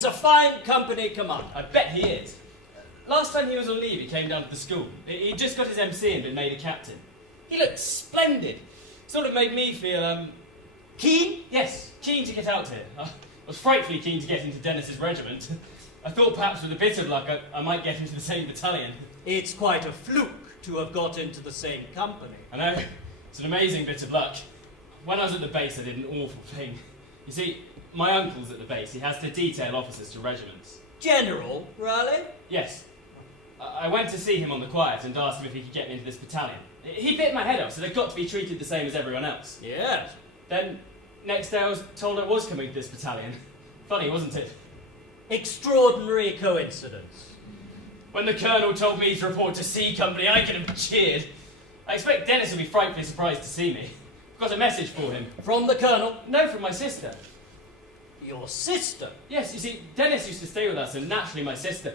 He's a fine company commander. I bet he is. Last time he was on leave, he came down to the school. He'd just got his MC and been made a captain. He looked splendid. Sort of made me feel, Keen? yes, keen to get out here. I was frightfully keen to get into Dennis's regiment. I thought perhaps with a bit of luck I might get into the same battalion. It's quite a fluke to have got into the same company. I know, it's an amazing bit of luck. When I was at the base, I did an awful thing. You see, my uncle's at the base. He has to detail officers to regiments. General Raleigh? Yes. I went to see him on the quiet and asked him if he could get me into this battalion. He bit my head off, so they've got to be treated the same as everyone else. Yes. Then, next day I was told I was coming to this battalion. Funny, wasn't it? Extraordinary coincidence. When the colonel told me to report to C Company, I could have cheered. I expect Dennis will be frightfully surprised to see me. I've got a message for him. From the colonel? No, from my sister. Your sister? Yes, you see, Dennis used to stay with us, and naturally my sister...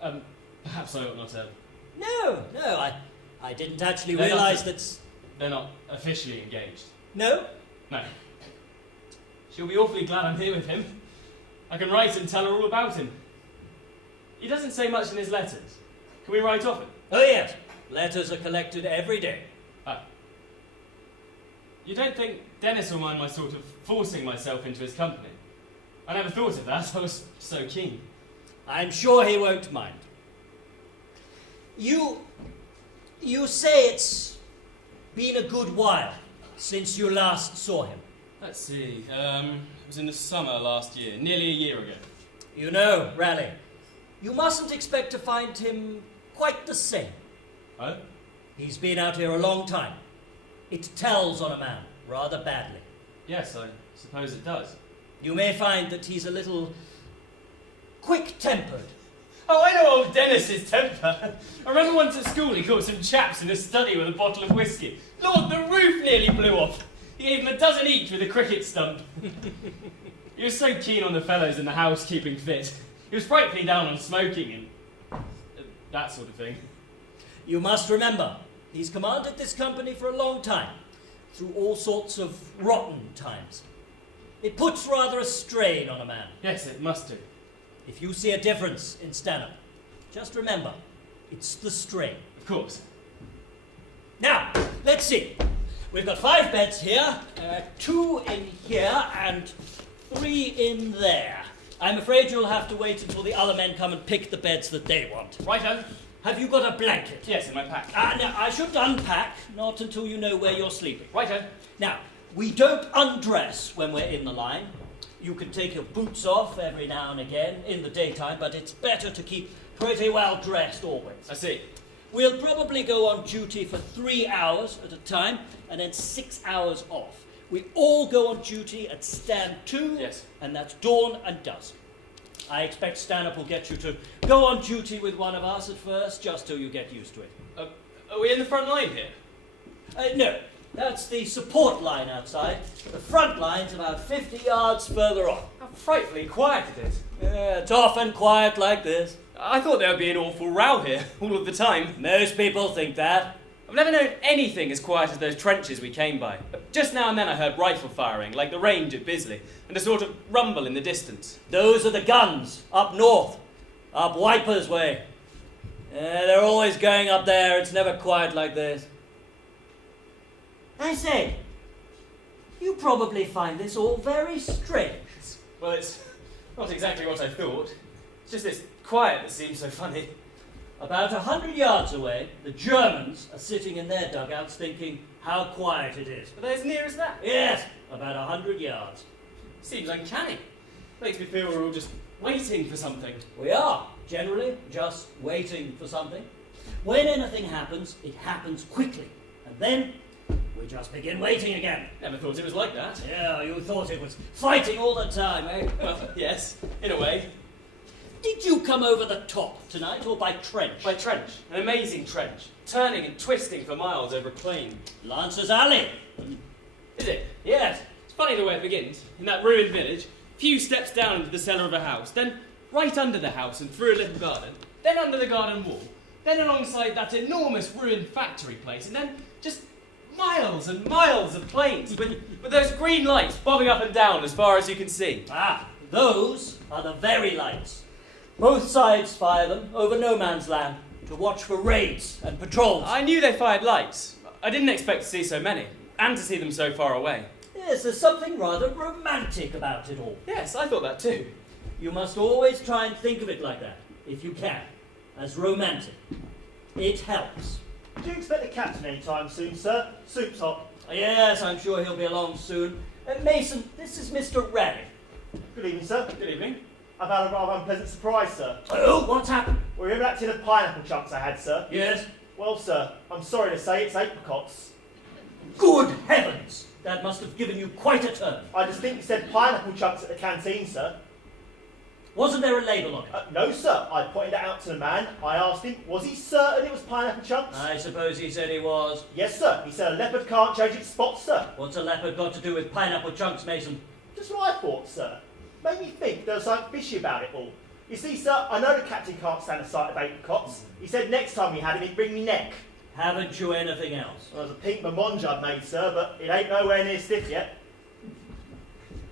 perhaps I ought not to... No, I didn't actually They're realise not- that... They're not officially engaged. No? No. She'll be awfully glad I'm here with him. I can write and tell her all about him. He doesn't say much in his letters. Can we write often? Oh yes, letters are collected every day. You don't think Dennis will mind my sort of forcing myself into his company? I never thought of that. I was so keen. I'm sure he won't mind. You say it's been a good while since you last saw him. Let's see. It was in the summer last year, nearly a year ago. You know, Raleigh, you mustn't expect to find him quite the same. Oh? He's been out here a long time. It tells on a man, rather badly. Yes, I suppose it does. You may find that he's a little quick-tempered. Oh, I know old Dennis's temper. I remember once at school he caught some chaps in a study with a bottle of whiskey. Lord, the roof nearly blew off. He gave them a dozen each with a cricket stump. He was so keen on the fellows in the house keeping fit. He was frightfully down on smoking and that sort of thing. You must remember, he's commanded this company for a long time, through all sorts of rotten times. It puts rather a strain on a man. Yes, it must do. If you see a difference in Stanhope, just remember, it's the strain. Of course. Now, let's see. We've got 5 beds here, 2 in here, and 3 in there. I'm afraid you'll have to wait until the other men come and pick the beds that they want. Righto. Have you got a blanket? Yes, in my pack. Now, I shouldn't unpack, not until you know where you're sleeping. Righto. Now, we don't undress when we're in the line. You can take your boots off every now and again in the daytime, but it's better to keep pretty well dressed always. I see. We'll probably go on duty for 3 hours at a time, and then 6 hours off. We all go on duty at stand 2, Yes. and that's dawn and dusk. I expect Stanhope will get you to go on duty with one of us at first, just till you get used to it. Are we in the front line here? No, that's the support line outside. The front line's about 50 yards further on. How frightfully quiet it is. It's often quiet like this. I thought there would be an awful row here all of the time. Most people think that. I've never known anything as quiet as those trenches we came by. Just now and then I heard rifle firing, like the range at Bisley, and a sort of rumble in the distance. Those are the guns, up north, up Wipers way. They're always going up there, it's never quiet like this. I say, you probably find this all very strange. Well, it's not exactly what I thought. It's just this quiet that seems so funny. About 100 yards away, the Germans are sitting in their dugouts thinking how quiet it is. Are they as near as that? Yes, about 100 yards. Seems uncanny. Makes me feel we're all just waiting for something. We are, generally, just waiting for something. When anything happens, it happens quickly. And then, we just begin waiting again. Never thought it was like that. Yeah, you thought it was fighting all the time, eh? Well, yes, in a way. Did you come over the top tonight, or by trench? By trench. An amazing trench. Turning and twisting for miles over a plain. Lancer's Alley. Is it? Yes. It's funny the way it begins. In that ruined village, few steps down into the cellar of a house, then right under the house and through a little garden, then under the garden wall, then alongside that enormous ruined factory place, and then just miles and miles of plains with those green lights bobbing up and down as far as you can see. Ah, Those are the very lights. Both sides fire them over no man's land to watch for raids and patrols. I knew they fired lights. I didn't expect to see so many, and to see them so far away. Yes, there's something rather romantic about it all. Yes, I thought that too. You must always try and think of it like that, if you can, as romantic. It helps. Do you expect the captain any time soon, sir? Soup's hot. Yes, I'm sure he'll be along soon. Mason, this is Mr. Raleigh. Good evening, sir. Good evening. I've had a rather unpleasant surprise, sir. Oh, what's happened? Well, remember that tin of pineapple chunks I had, sir? Yes? Well, sir, I'm sorry to say it's apricots. Good heavens! That must have given you quite a turn. I just think you said pineapple chunks at the canteen, sir. Wasn't there a label on it? No, sir. I pointed it out to the man. I asked him, was he certain it was pineapple chunks? I suppose he said he was. Yes, sir. He said a leopard can't change its spots, sir. What's a leopard got to do with pineapple chunks, Mason? Just what I thought, sir. Made me think there was something fishy about it all. You see, sir, I know the captain can't stand the sight of apricots. He said next time we had him, he'd bring me neck. Haven't you anything else? Well, there's a pink melange I've made, sir, but it ain't nowhere near stiff yet.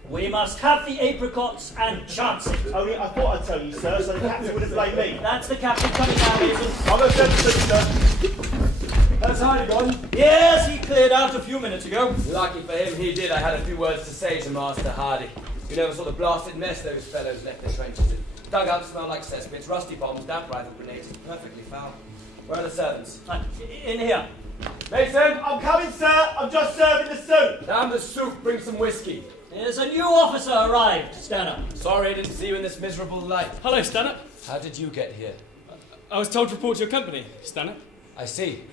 We must have the apricots and chance it. Only I thought I'd tell you, sir, so the captain would have blamed me. That's the captain coming now, Mason. I'm a gentleman, sir. That's Hardy gone. Yes, he cleared out a few minutes ago. Lucky for him, he did. I had a few words to say to Master Hardy. You never saw the blasted mess those fellows left the trenches in. Dugouts smell like cesspits, rusty bombs, damp rifle grenades. Perfectly foul. Where are the servants? In here. Mason! I'm coming, sir. I'm just serving the soup. Down the soup, bring some whiskey. There's a new officer arrived, Stanhope. Sorry I didn't see you in this miserable light. Hello, Stanhope. How did you get here? I was told to report to your company, Stanhope. I see.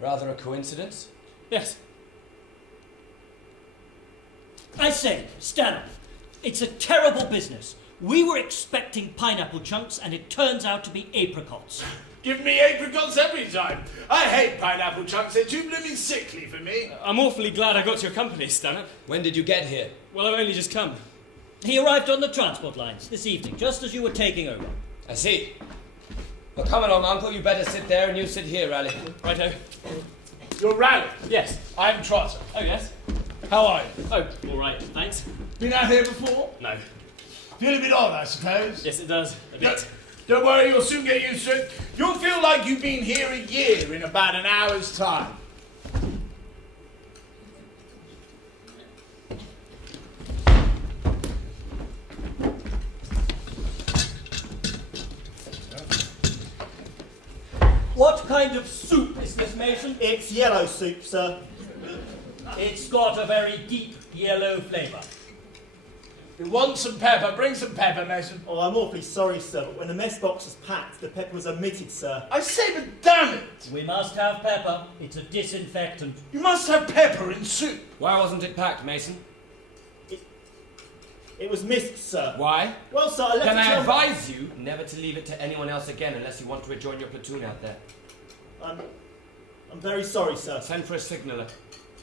Rather a coincidence? Yes. I say, Stanhope, it's a terrible business. We were expecting pineapple chunks, and it turns out to be apricots. Give me apricots every time. I hate pineapple chunks. They're too blooming sickly for me. I'm awfully glad I got to your company, Stanhope. When did you get here? Well, I've only just come. He arrived on the transport lines this evening, just as you were taking over. I see. Well, come along, Uncle. You better sit there and you sit here, Raleigh. Righto. You're Raleigh. Yes. I'm Trotter. Oh, yes. How are you? Oh, all right, thanks. Been out here before? No. Feel a bit odd, I suppose. Yes, it does. A bit. Don't worry, you'll soon get used to it. You'll feel like you've been here a year in about an hour's time. What kind of soup is this, Mason? It's yellow soup, sir. It's got a very deep yellow flavour. You want some pepper? Bring some pepper, Mason. Oh, I'm awfully sorry, sir, but when the mess box was packed, the pepper was omitted, sir. I say, but damn it! We must have pepper. It's a disinfectant. You must have pepper in soup. Why wasn't it packed, Mason? It was missed, sir. Why? Well, sir, I left Can it I to- advise you never to leave it to anyone else again unless you want to rejoin your platoon out there? I'm very sorry, sir. Send for a signaller.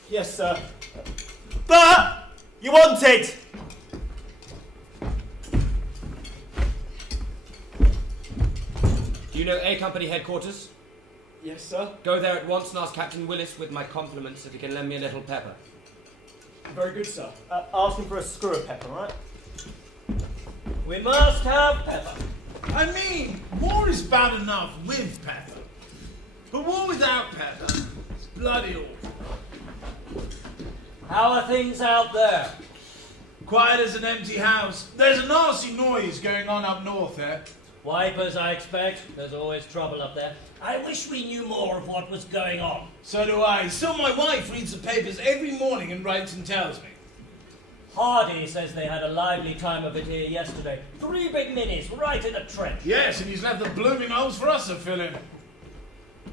Yes, sir. But you wanted. Do you know A Company headquarters? Yes, sir. Go there at once and ask Captain Willis with my compliments if he can lend me a little pepper. Very good, sir. Asking for a screw of pepper, right? We must have pepper. I mean, war is bad enough with pepper. But war without pepper is bloody awful. How are things out there? Quiet as an empty house. There's a nasty noise going on up north here. Wipers, I expect. There's always trouble up there. I wish we knew more of what was going on. So do I. Still, my wife reads the papers every morning and writes and tells me. Hardy says they had a lively time of it here yesterday. 3 big minis right in a trench. Yes, and he's left the blooming holes for us to fill in.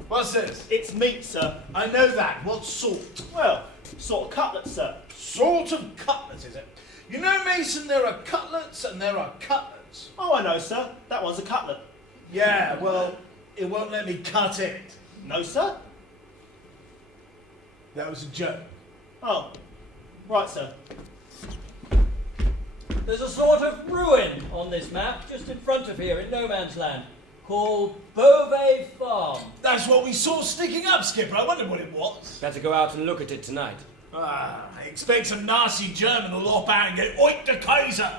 What's this? It's meat, sir. I know that. What sort? Well, sort of cutlet, sir. Sort of cutlet, is it? You know, Mason, there are cutlets and there are cutlets. Oh, I know, sir. That one's a cutlet. Yeah, well, it won't let me cut it. No, sir. That was a joke. Oh, right, sir. There's a sort of ruin on this map just in front of here in no man's land called Beauvais Farm. That's what we saw sticking up, Skipper. I wondered what it was. Better go out and look at it tonight. I expect some nasty German will lop out and get oik de Kaiser.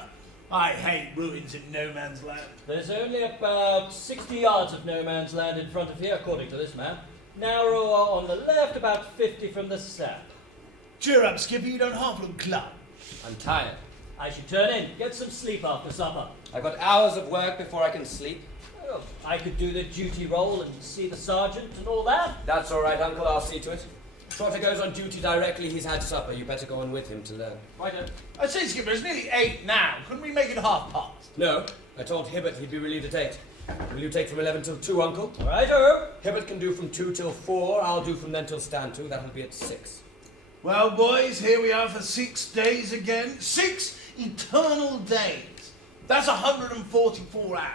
I hate ruins in no man's land. There's only about 60 yards of no man's land in front of here, according to this map. Narrower on the left, about 50 from the sap. Cheer up, Skippy, you don't half look club. I'm tired. I should turn in, get some sleep after supper. I've got hours of work before I can sleep. Well, I could do the duty roll and see the sergeant and all that. That's all right, Uncle. I'll see to it. Trotter goes on duty directly. He's had supper. You better go on with him to learn. Righto. I say, Skipper, it's nearly 8 now. Couldn't we make it past? No, I told Hibbert he'd be relieved at 8. Will you take from 11 till 2, Uncle? Righto. Hibbert can do from 2 till 4. I'll do from then till stand 2. That'll be at 6. Well, boys, here we are for 6 days again. 6 eternal days. That's 144 hours.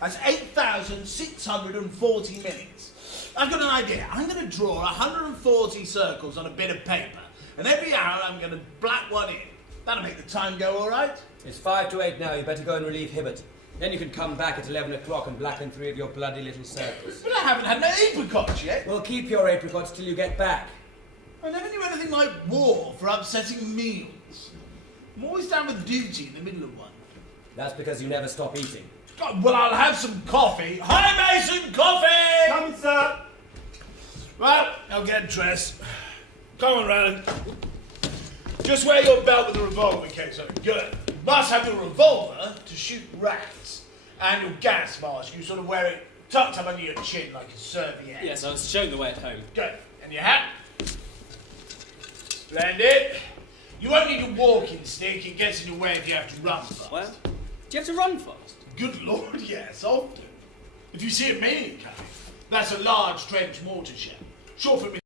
That's 8,640 minutes. I've got an idea. I'm going to draw 140 circles on a bit of paper, and every hour I'm going to black one in. That'll make the time go all right. It's 5 to 8 now. You better go and relieve Hibbert. Then you can come back at 11 o'clock and blacken 3 of your bloody little circles. But I haven't had no apricots yet. Well, keep your apricots till you get back. I never knew anything like war for upsetting meals. I'm always down with duty in the middle of one. That's because you never stop eating. God, well, I'll have some coffee. Hi, Mason, coffee! Coming, sir. Well, I'll get dressed. Come on, Rowland. Just wear your belt with a revolver case on it. Good. You must have your revolver to shoot rats. And your gas mask, you sort of wear it tucked up under your chin like a serviette. Yes, I was shown the way at home. Good. And your hat? Splendid. You won't need a walking stick. It gets in your way if you have to run fast. Well, do you have to run fast? Good Lord, yes, often. If you see a mini coming, that's a large trench mortar shell. Short for